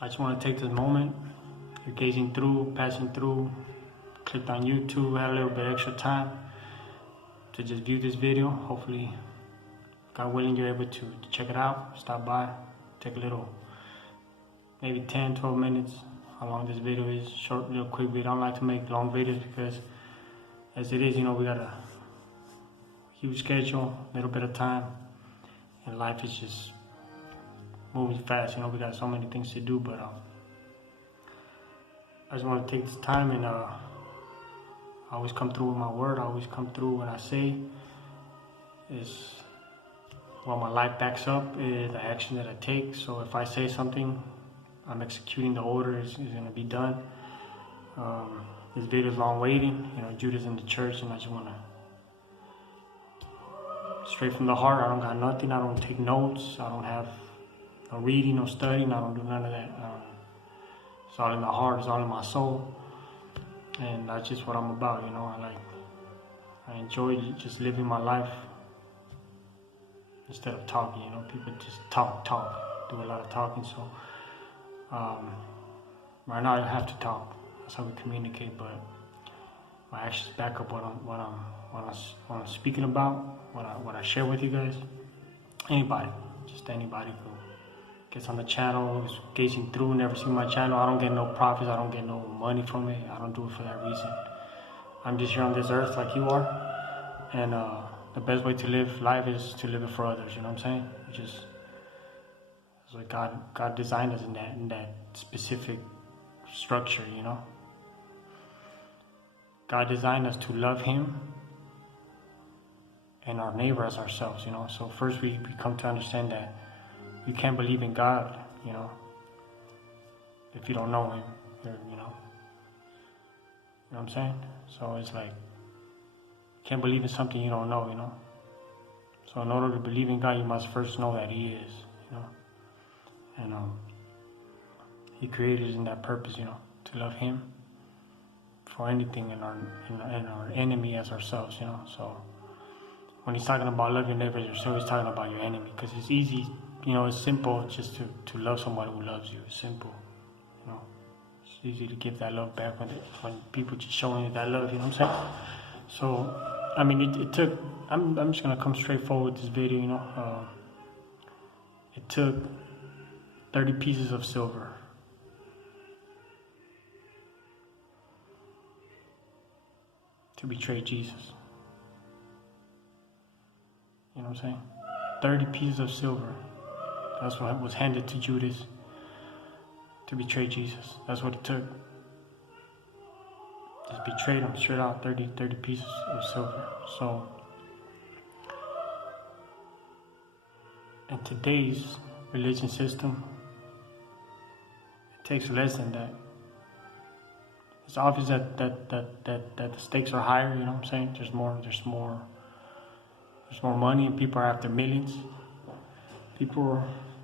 I just want to take this moment. You're gazing through, passing through, clicked on YouTube, had a little bit extra time to just view this video. Hopefully, God willing, you're able to check it out, stop by, take a little, maybe 10, 12 minutes. How long this video is, short, real quick video. I don't like to make long videos because as it is, we got a huge schedule, a little bit of time, and life is just moving fast. We got so many things to do, but I just want to take this time and I always come through with my word. I always come through when I say is what my life backs up is the action that I take. So if I say something, I'm executing the order is going to be done. This video is long waiting. Judis in the church, and I just want to straight from the heart. I don't got nothing. I don't take notes. I don't have no reading, no studying. I don't do none of that. It's all in the heart. It's all in my soul, and that's just what I'm about. I enjoy just living my life instead of talking. People just talk, do a lot of talking. So right now I have to talk. That's how we communicate. But my actions back up what I'm speaking about, what I share with you guys. Anybody, just anybody who gets on the channel, who's gazing through, never seen my channel. I don't get no profits. I don't get no money from it. I don't do it for that reason. I'm just here on this earth like you are, and the best way to live life is to live it for others. You know what I'm saying? It's like God designed us in that specific structure. God designed us to love Him and our neighbor as ourselves. So first we come to understand that you can't believe in God, if you don't know Him. You know what I'm saying? So it's like you can't believe in something you don't know. So in order to believe in God, you must first know that He is. And He created us in that purpose, to love Him for anything, and our enemy as ourselves. So when He's talking about love your neighbor as yourself, He's talking about your enemy, because it's easy. It's simple just to love somebody who loves you. It's simple. It's easy to give that love back when people just showing you that love. You know what I'm saying? So it took. I'm just gonna come straight forward with this video. It took 30 pieces of silver to betray Jesus. You know what I'm saying? 30 pieces of silver. That's what was handed to Judis to betray Jesus. That's what it took. Just betrayed him straight out. 30 pieces of silver. So in today's religion system, it takes less than that. It's obvious that the stakes are higher. You know what I'm saying? There's more money, and people are after millions. People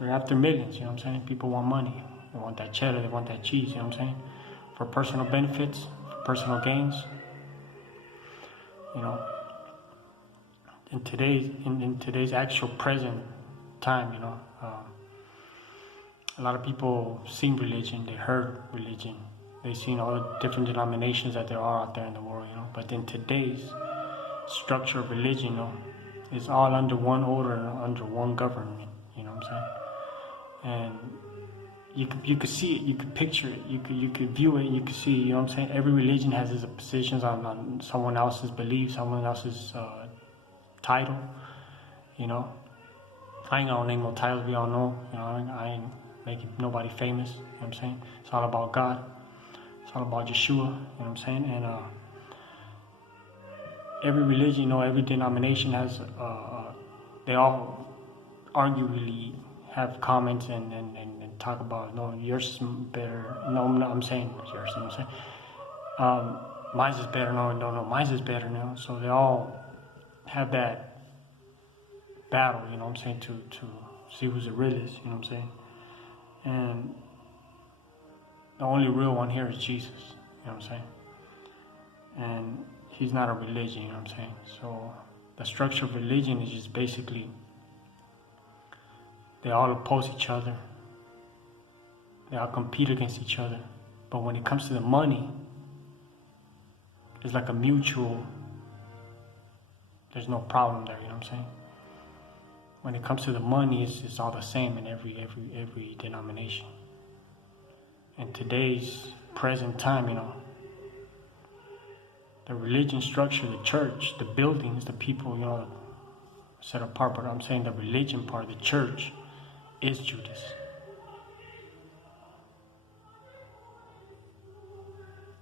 are after millions. You know what I'm saying? People want money. They want that cheddar. They want that cheese. You know what I'm saying? For personal benefits, for personal gains. In today's actual present time, a lot of people seen religion. They heard religion. They've seen all the different denominations that there are out there in the world. But in today's structure of religion, it's all under one order, under one government. You know what I'm saying? And you could see it, you could picture it, you could view it, you could see. You know what I'm saying? Every religion has its positions on someone else's beliefs, someone else's title. I ain't gonna name no titles. We all know. I ain't making nobody famous. You know what I'm saying? It's all about God. It's all about Yeshua. You know what I'm saying? And every religion, every denomination has, they all arguably have comments and talk about, no, yours is better. No, I'm saying yours. You know what I'm saying? Mine's is better. No, mine's is better now. So they all have that battle. You know what I'm saying? To see who's the realest. You know what I'm saying? And the only real one here is Jesus. You know what I'm saying? And He's not a religion. You know what I'm saying? So the structure of religion is just basically they all oppose each other. They all compete against each other. But when it comes to the money, it's like a mutual, there's no problem there, you know what I'm saying? When it comes to the money, it's all the same in every denomination. In today's present time, you know, the religion structure, the church, the buildings, the people, you know, set apart. But I'm saying the religion part, the church, is Judas.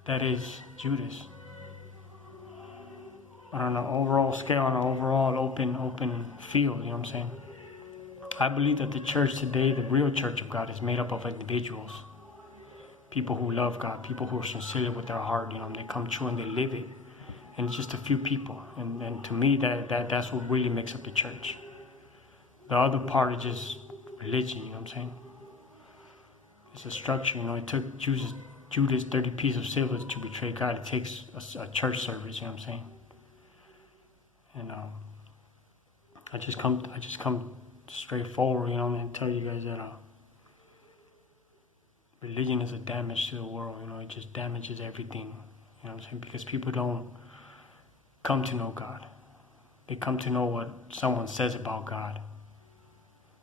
That is Judas. But on an overall scale, on an overall open field, you know what I'm saying? I believe that the church today, the real church of God, is made up of individuals. People who love God, people who are sincere with their heart, you know, and they come true and they live it. And it's just a few people. And to me, that's what really makes up the church. The other part is just religion, you know what I'm saying? It's a structure, you know. It took Judas 30 pieces of silver to betray God. It takes a church service, you know what I'm saying? And I just come straightforward, you know, and tell you guys that religion is a damage to the world, you know. It just damages everything, you know what I'm saying? Because people don't come to know God. They come to know what someone says about God.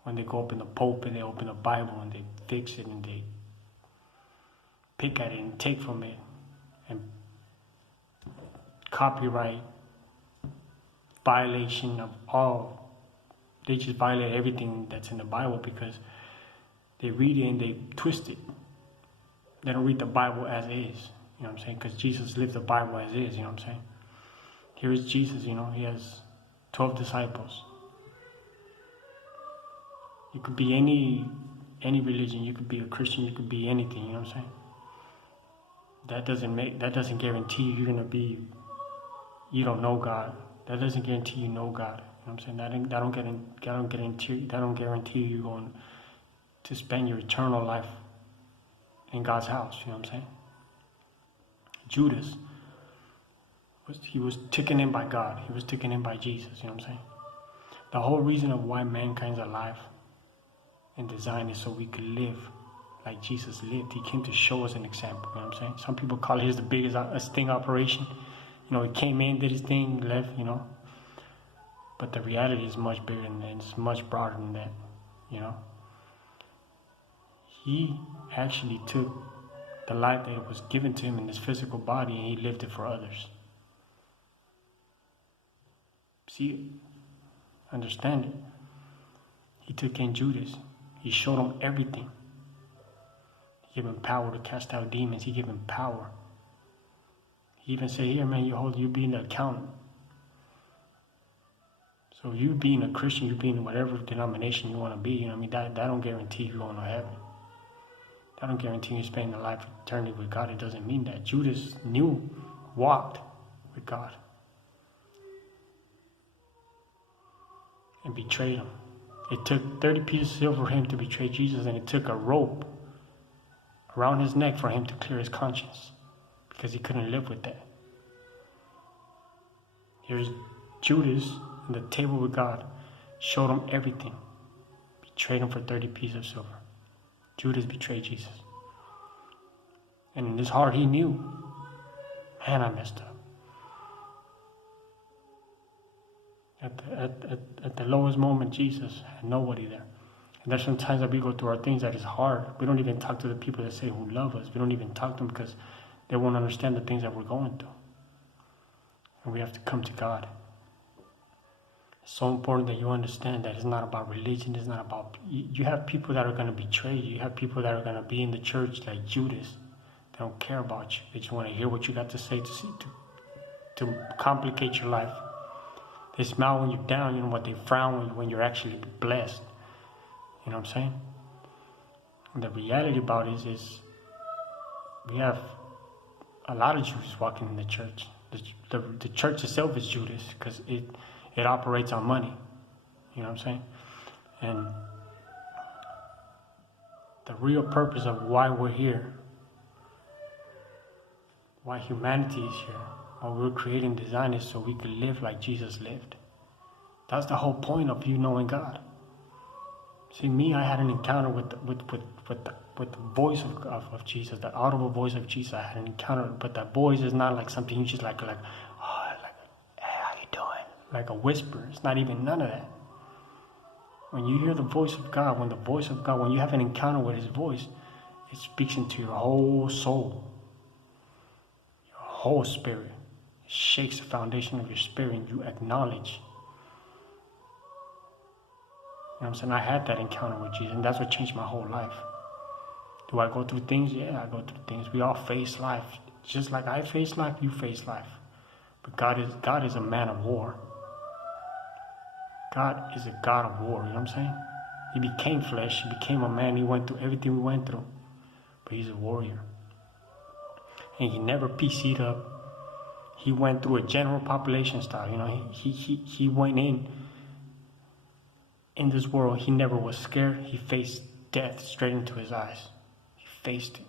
When they go up in the pulpit, they open the Bible and they fix it and they pick at it and take from it and copyright, violation of all. They just violate everything that's in the Bible because they read it and they twist it. They don't read the Bible as is, you know what I'm saying? Because Jesus lived the Bible as is, you know what I'm saying? Here is Jesus, you know, he has 12 disciples. You could be any religion, you could be a Christian, you could be anything, you know what I'm saying? That doesn't guarantee you're gonna be, you don't know God. That doesn't guarantee you know God. You know what I'm saying? That don't guarantee you're going to spend your eternal life in God's house. You know what I'm saying? Judas, he was taken in by God. He was taken in by Jesus. You know what I'm saying? The whole reason of why mankind's alive and designed is so we could live like Jesus lived. He came to show us an example. You know what I'm saying? Some people call it his the biggest sting operation. You know, he came in, did his thing, left, you know. But the reality is much bigger than that. It's much broader than that, you know. He actually took the life that was given to him in his physical body and he lived it for others. See it? Understand it? He took in Judas. He showed him everything. He gave him power to cast out demons. He gave him power. He even said, here, man, you being an accountant. So you being a Christian, you being whatever denomination you want to be, you know what I mean? That don't guarantee you going to heaven. That don't guarantee you spending a life of eternity with God. It doesn't mean that. Judas walked with God. And betrayed him. It took 30 pieces of silver for him to betray Jesus, and it took a rope around his neck for him to clear his conscience. Because he couldn't live with that. Here's Judas on the table with God, showed him everything, betrayed him for 30 pieces of silver. Judas betrayed Jesus. And in his heart he knew, man, I messed up. At the lowest moment, Jesus had nobody there. And there's sometimes that we go through our things that is hard. We don't even talk to the people that say who love us. We don't even talk to them because they won't understand the things that we're going through. And we have to come to God. It's so important that you understand that it's not about religion. It's not about... You have people that are going to betray you. You have people that are going to be in the church like Judas. They don't care about you. They just want to hear what you got to say to complicate your life. They smile when you're down, you know, but they frown when you're actually blessed. You know what I'm saying? And the reality about it is we have a lot of Jews walking in the church. The church itself is Judas because it operates on money. You know what I'm saying? And the real purpose of why we're here, why humanity is here, why we're creating design is so we can live like Jesus lived. That's the whole point of you knowing God. See, me, I had an encounter with with the voice of Jesus, the audible voice of Jesus. I had an encounter, but that voice is not like something you just like, oh, like, hey, how you doing? Like a whisper. It's not even none of that. When you hear the voice of God, when you have an encounter with His voice, it speaks into your whole soul, your whole spirit. It shakes the foundation of your spirit, and you acknowledge. You know what I'm saying? I had that encounter with Jesus, and that's what changed my whole life. Do I go through things? Yeah, I go through things. We all face life. Just like I face life, you face life. But God is a man of war. God is a God of war, you know what I'm saying? He became flesh, He became a man, He went through everything we went through. But He's a warrior. And He never PC'd up. He went through a general population style, you know. He went in this world. He never was scared. He faced death straight into His eyes. He faced it.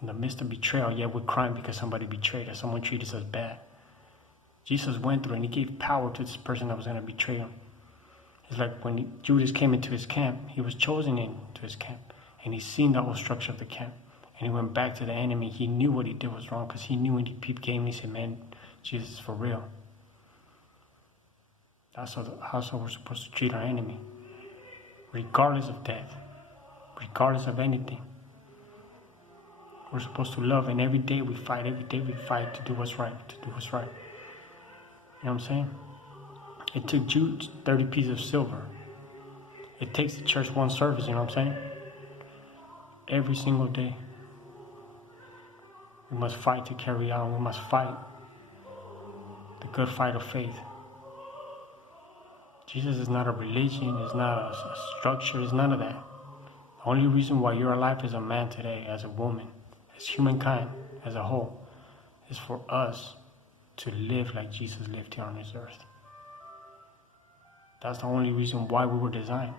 In the midst of betrayal, yet we're crying because somebody betrayed us. Someone treated us bad. Jesus went through and He gave power to this person that was going to betray Him. It's like when Judis came into His camp, he was chosen into His camp. And He seen the whole structure of the camp. And He went back to the enemy. He knew what he did was wrong, because He knew when people came and He said, man, Jesus is for real. That's how we're supposed to treat our enemy. Regardless of death. Regardless of anything. We're supposed to love, and every day we fight to do what's right, You know what I'm saying? It took Jude 30 pieces of silver. It takes the church one service, you know what I'm saying? Every single day. We must fight to carry on. We must fight the good fight of faith. Jesus is not a religion, it's not a structure, it's none of that. The only reason why you're alive as a man today, as a woman, as humankind as a whole, is for us to live like Jesus lived here on this earth. That's the only reason why we were designed.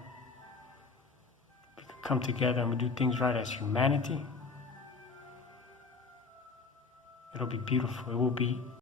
We could come together and we do things right as humanity. It'll be beautiful. It will be